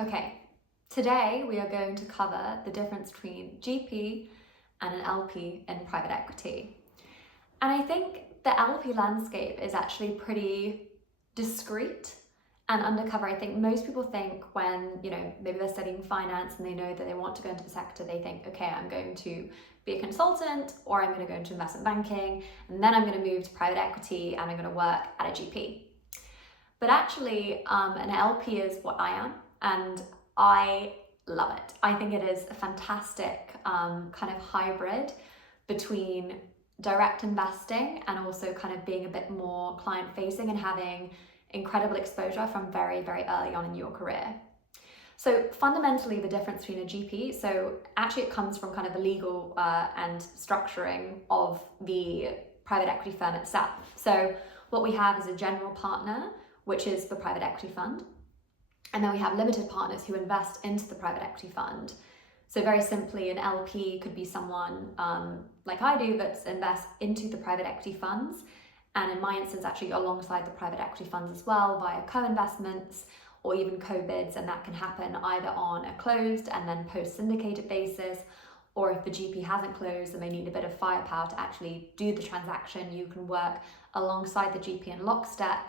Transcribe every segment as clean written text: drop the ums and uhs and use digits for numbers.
Okay, today we are going to cover the difference between GP and an LP in private equity. And I think the LP landscape is actually pretty discreet and undercover. I think most people think when, maybe they're studying finance and they know that they want to go into the sector, they think, okay, I'm going to be a consultant or I'm going to go into investment banking and then I'm going to move to private equity and I'm going to work at a GP. But actually, an LP is what I am, and I love it. I think it is a fantastic kind of hybrid between direct investing and also kind of being a bit more client facing and having incredible exposure from very, very early on in your career. So fundamentally, the difference between a GP, so actually it comes from kind of the legal and structuring of the private equity firm itself. So what we have is a general partner, which is the private equity fund. And then we have limited partners who invest into the private equity fund. So very simply, an LP could be someone like I do that invests into the private equity funds. And in my instance, actually alongside the private equity funds as well via co-investments or even co-bids. And that can happen either on a closed and then post-syndicated basis, or if the GP hasn't closed and they need a bit of firepower to actually do the transaction, you can work alongside the GP in lockstep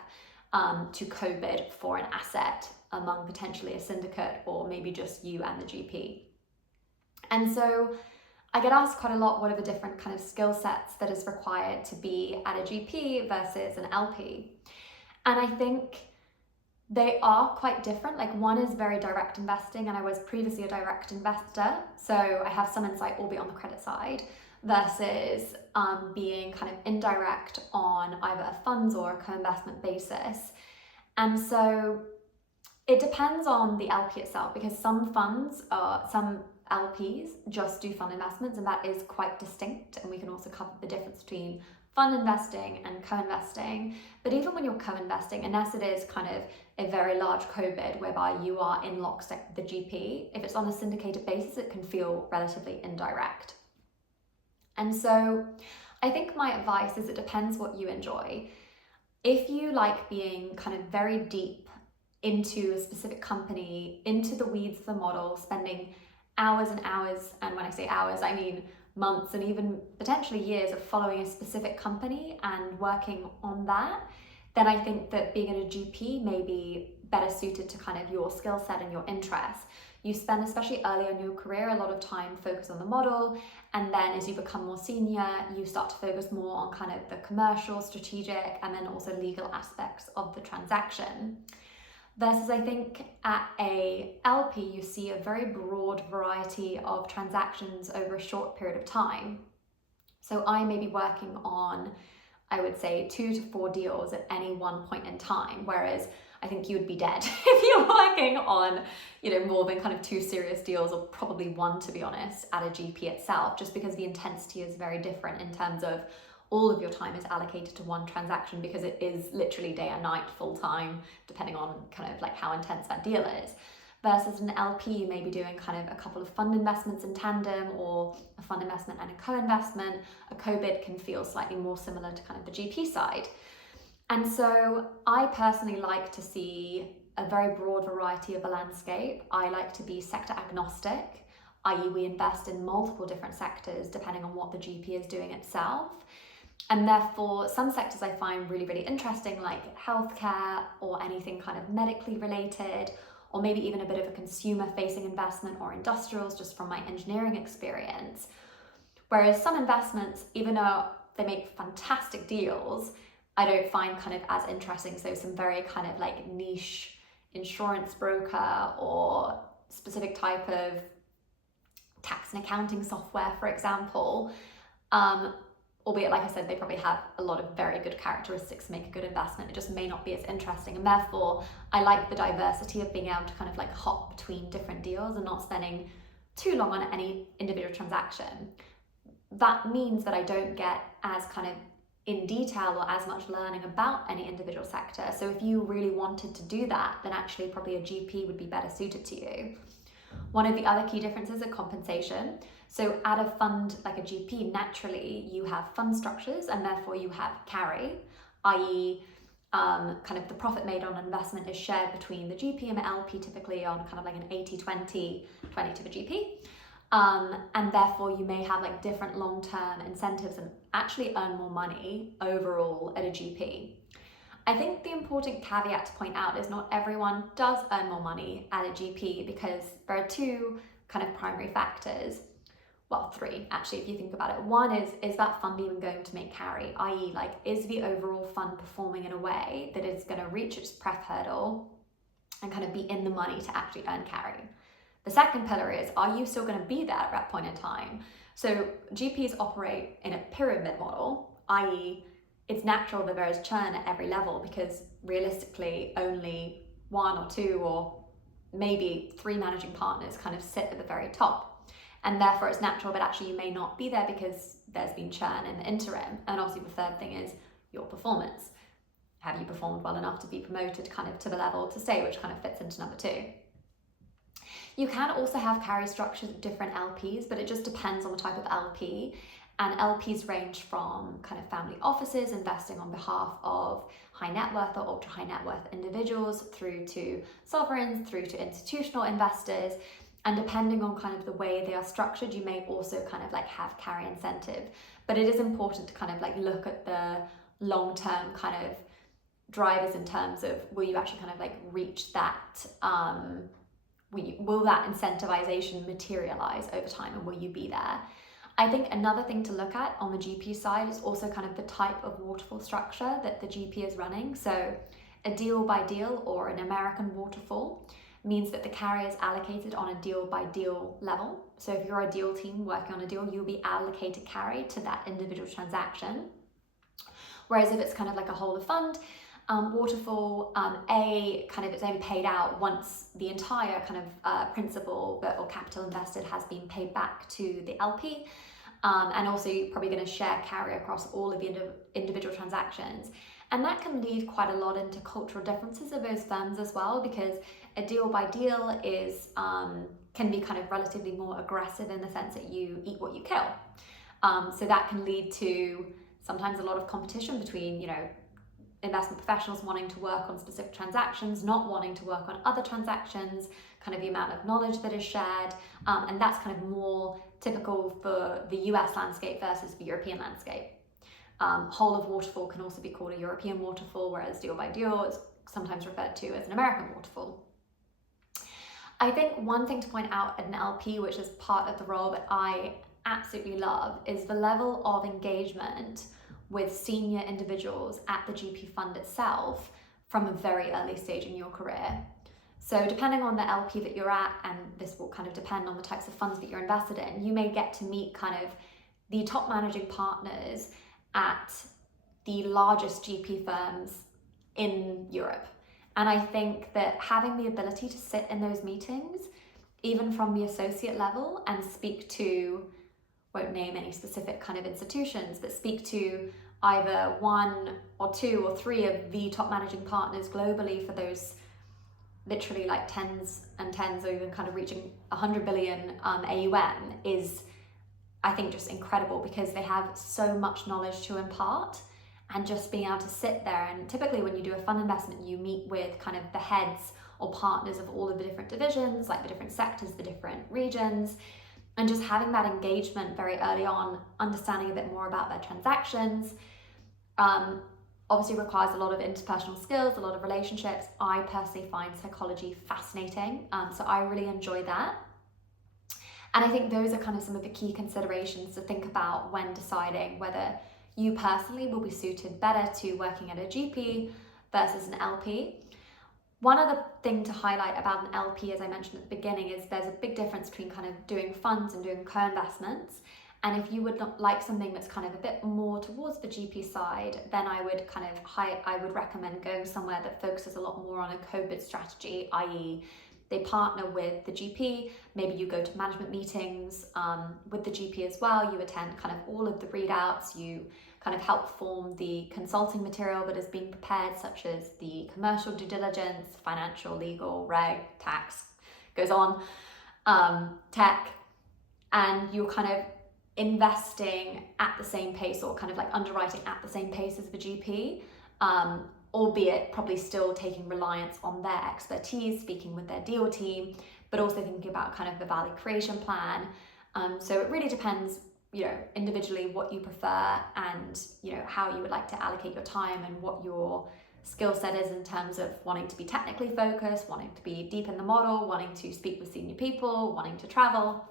to co-bid for an asset among potentially a syndicate or maybe just you and the GP. And so I get asked quite a lot, what are the different kind of skill sets that is required to be at a GP versus an LP? And I think they are quite different. Like one is very direct investing, and I was previously a direct investor, so I have some insight, albeit on the credit side, versus being kind of indirect on either a funds or a co-investment basis. And so it depends on the LP itself, because some LPs just do fund investments, and that is quite distinct, and we can also cover the difference between fund investing and co-investing. But even when you're co-investing, unless it is kind of a very large co-bid whereby you are in lockstep with the GP, if it's on a syndicated basis, it can feel relatively indirect. And so I think my advice is it depends what you enjoy. If you like being kind of very deep into a specific company, into the weeds of the model, spending hours and hours, and when I say hours, I mean months and even potentially years of following a specific company and working on that, then I think that being at a GP may be better suited to kind of your skill set and your interests. You spend, especially early in your career, a lot of time focused on the model, and then as you become more senior, you start to focus more on kind of the commercial, strategic, and then also legal aspects of the transaction. Versus I think at a LP, you see a very broad variety of transactions over a short period of time. So I may be working on, I would say, 2 to 4 deals at any one point in time, whereas I think you would be dead if you're working on, more than kind of 2 serious deals, or probably 1, to be honest, at a GP itself, just because the intensity is very different in terms of all of your time is allocated to one transaction, because it is literally day and night, full time, depending on kind of like how intense that deal is. Versus an LP, you may be doing kind of a couple of fund investments in tandem, or a fund investment and a co-investment. A co-bid can feel slightly more similar to kind of the GP side. And so I personally like to see a very broad variety of a landscape. I like to be sector agnostic, i.e. we invest in multiple different sectors depending on what the GP is doing itself. And therefore, some sectors I find really, really interesting, like healthcare or anything kind of medically related, or maybe even a bit of a consumer-facing investment or industrials, just from my engineering experience. Whereas some investments, even though they make fantastic deals, I don't find kind of as interesting. So some very kind of like niche insurance broker or specific type of tax and accounting software, for example, albeit, like I said, they probably have a lot of very good characteristics to make a good investment. It just may not be as interesting. And therefore, I like the diversity of being able to kind of like hop between different deals and not spending too long on any individual transaction. That means that I don't get as kind of in detail or as much learning about any individual sector. So if you really wanted to do that, then actually probably a GP would be better suited to you. One of the other key differences is compensation. So at a fund like a GP, naturally you have fund structures and therefore you have carry, i.e. kind of the profit made on investment is shared between the GP and the LP, typically on kind of like an 80-20, 20 to the GP. And therefore you may have like different long-term incentives and actually earn more money overall at a GP. I think the important caveat to point out is not everyone does earn more money at a GP, because there are two kind of primary factors. Well, three actually, if you think about it. One is that fund even going to make carry? I.e., like, is the overall fund performing in a way that is going to reach its pref hurdle and kind of be in the money to actually earn carry? The second pillar is, are you still going to be there at that point in time? So GPs operate in a pyramid model, i.e., it's natural that there is churn at every level, because realistically only one or two or maybe three managing partners kind of sit at the very top. And therefore it's natural that actually you may not be there because there's been churn in the interim. And obviously the third thing is your performance. Have you performed well enough to be promoted kind of to the level to stay, which kind of fits into number two. You can also have carry structures with different LPs, but it just depends on the type of LP. And LPs range from kind of family offices investing on behalf of high net worth or ultra high net worth individuals, through to sovereigns, through to institutional investors. And depending on kind of the way they are structured, you may also kind of like have carry incentive. But it is important to kind of like look at the long-term kind of drivers in terms of, will you actually kind of like reach that, will that incentivization materialize over time, and will you be there? I think another thing to look at on the GP side is also kind of the type of waterfall structure that the GP is running. So a deal by deal, or an American waterfall, means that the carry is allocated on a deal by deal level. So if you're a deal team working on a deal, you'll be allocated carry to that individual transaction. Whereas if it's kind of like a whole of fund waterfall, it's only paid out once the entire kind of principal or capital invested has been paid back to the LP. And also you're probably going to share carry across all of the individual transactions. And that can lead quite a lot into cultural differences of those firms as well, because a deal by deal is can be kind of relatively more aggressive in the sense that you eat what you kill. So that can lead to sometimes a lot of competition between, investment professionals wanting to work on specific transactions, not wanting to work on other transactions, kind of the amount of knowledge that is shared. And that's kind of more typical for the US landscape versus the European landscape. Whole of waterfall can also be called a European waterfall, whereas deal by deal is sometimes referred to as an American waterfall. I think one thing to point out at an LP, which is part of the role that I absolutely love, is the level of engagement with senior individuals at the GP fund itself from a very early stage in your career. So depending on the LP that you're at, and this will kind of depend on the types of funds that you're invested in, you may get to meet kind of the top managing partners at the largest GP firms in Europe. And I think that having the ability to sit in those meetings, even from the associate level, and speak to, won't name any specific kind of institutions, but speak to either one or two or three of the top managing partners globally for those literally like tens and tens, or even kind of reaching 100 billion AUM, is, I think, just incredible, because they have so much knowledge to impart. And just being able to sit there, and typically when you do a fund investment, you meet with kind of the heads or partners of all of the different divisions, like the different sectors, the different regions, and just having that engagement very early on, understanding a bit more about their transactions, obviously requires a lot of interpersonal skills, a lot of relationships. I personally find psychology fascinating, so I really enjoy that. And I think those are kind of some of the key considerations to think about when deciding whether you personally will be suited better to working at a GP versus an LP. One other thing to highlight about an LP, as I mentioned at the beginning, is there's a big difference between kind of doing funds and doing co-investments. And if you would like something that's kind of a bit more towards the GP side, then I would recommend going somewhere that focuses a lot more on a co-bid strategy, i.e. they partner with the GP, maybe you go to management meetings with the GP as well, you attend kind of all of the readouts, you kind of help form the consulting material that is being prepared, such as the commercial due diligence, financial, legal, reg, tax, goes on, tech, and you're kind of investing at the same pace, or kind of like underwriting at the same pace as the GP. albeit probably still taking reliance on their expertise, speaking with their deal team, but also thinking about kind of the value creation plan. So it really depends, individually what you prefer, and how you would like to allocate your time, and what your skill set is in terms of wanting to be technically focused, wanting to be deep in the model, wanting to speak with senior people, wanting to travel.